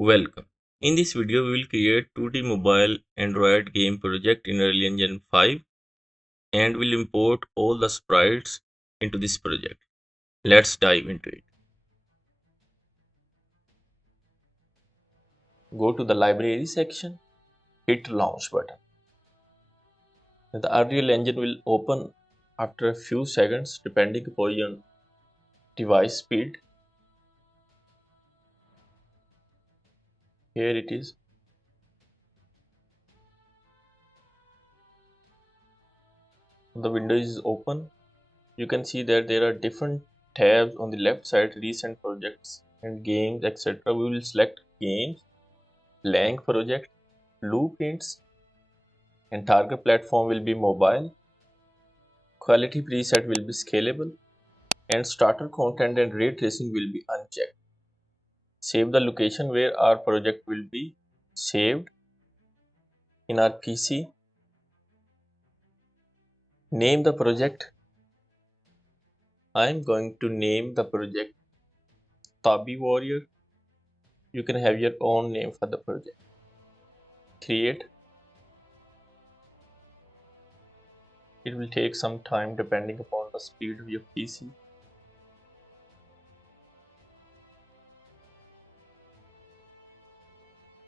Welcome. In this video, we will create 2D mobile Android game project in Unreal Engine 5 and will import all the sprites into this project. Let's dive into it. Go to the library section, hit launch button. The Unreal Engine will open after a few seconds depending upon your device speed. Here it is. The window is open. You can see that there are different tabs on the left side, recent projects and games, etc. We will select games, blank project, blueprints, and target platform will be mobile. Quality preset will be scalable, and starter content and ray tracing will be unchecked. Save the location where our project will be saved in our PC. Name the project. I am going to name the project Tabi Warrior. You can have your own name for the project. Create. It will take some time depending upon the speed of your PC.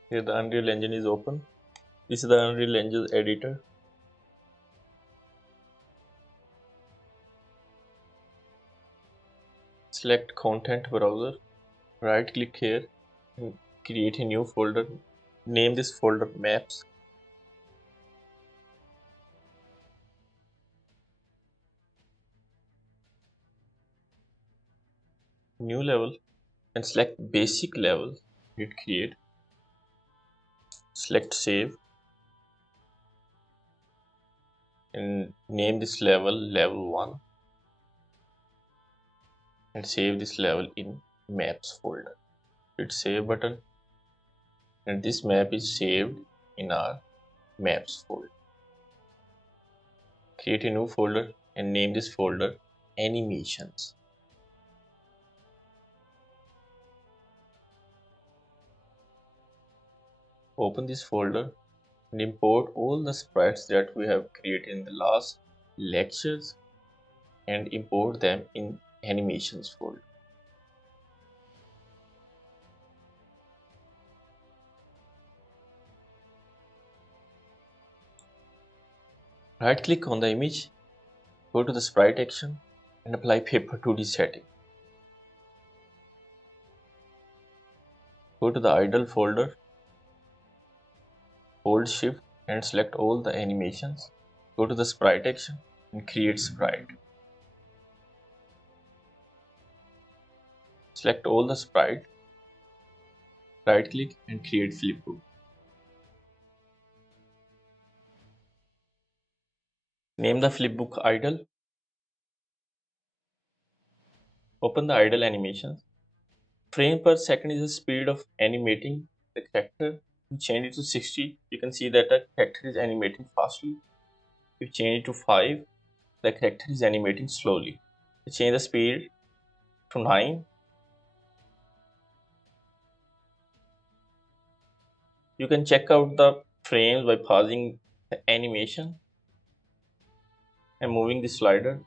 Here the Unreal Engine is open. This is the Unreal Engine editor. Select content browser, right click here and create a new folder. Name this folder maps. New level and select basic level. Hit create. Select save and name this level 1 and save this level in maps folder. Hit save button and this map is saved in our maps folder. Create a new folder and name this folder animations. Open this folder and import all the sprites that we have created in the last lectures and import them in animations folder. Right click on the image, go to the sprite action and apply paper 2D setting. Go to the idle folder, hold shift and select all the animations. Go to the sprite action and create sprite. Select all the sprite, right click and create flipbook. Name the flipbook idle. Open the idle animations. Frame per second is the speed of animating the character. You change it to 60, you can see that the character is animating fastly. If you change it to 5, the character is animating slowly. You change the speed to 9. You can check out the frames by pausing the animation and moving the slider.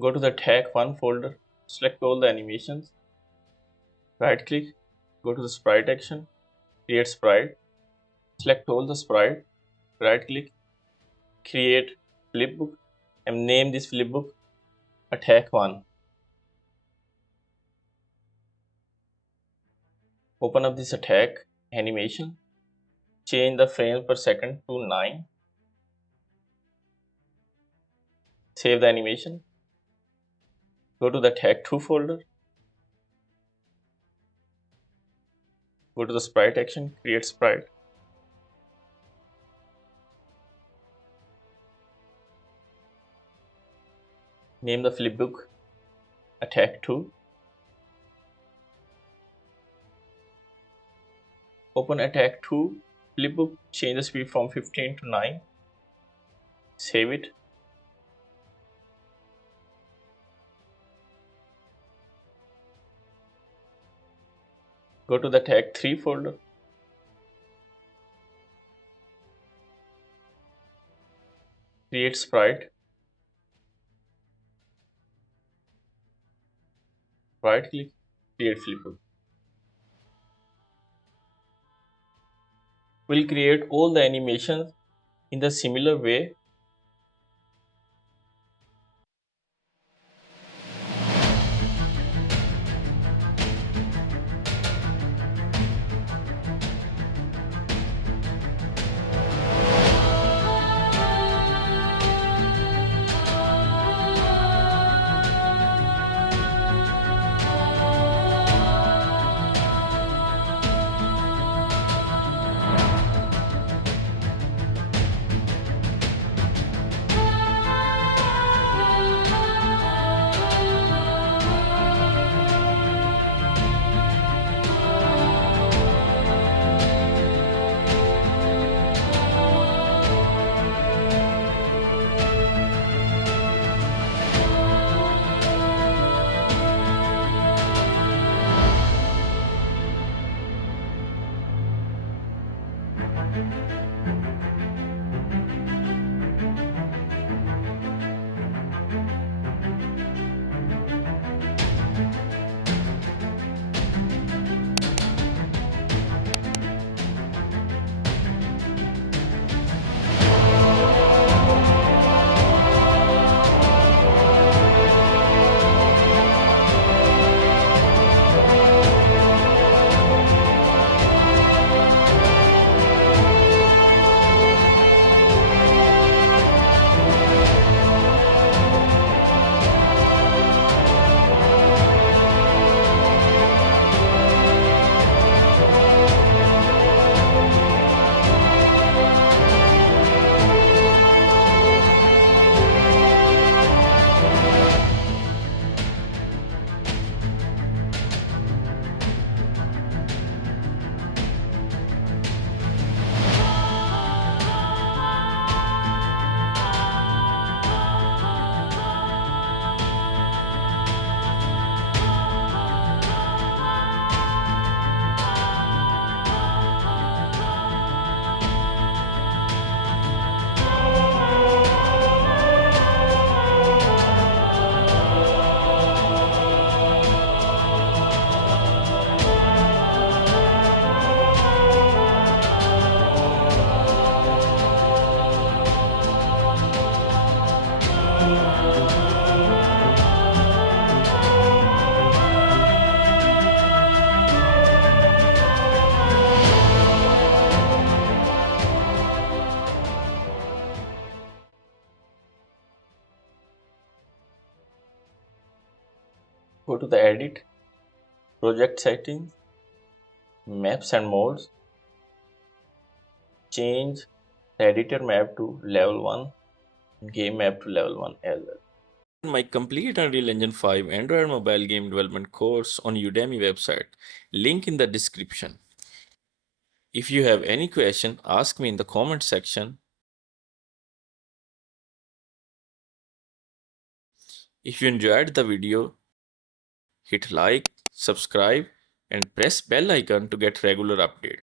Go to the tag 1 folder, select all the animations, right click, go to the sprite action, create sprite, select all the sprite, right click, create flipbook and name this flipbook attack 1. Open up this attack animation, change the frames per second to 9, save the animation, go to the attack 2 folder, go to the sprite action, create sprite. Name the flipbook attack 2. Open attack 2 flipbook, change the speed from 15 to 9, save it. Go to the tag 3 folder. Create sprite. Right click. Create flipper. We'll create all the animations in the similar way. Go to the edit, project settings, maps and modes. Change the editor map to level 1, game map to level 1 as well. My complete Unreal Engine 5 Android mobile game development course on Udemy website. Link in the description. If you have any question, ask me in the comment section. If you enjoyed the video, hit like, subscribe and press bell icon to get regular updates.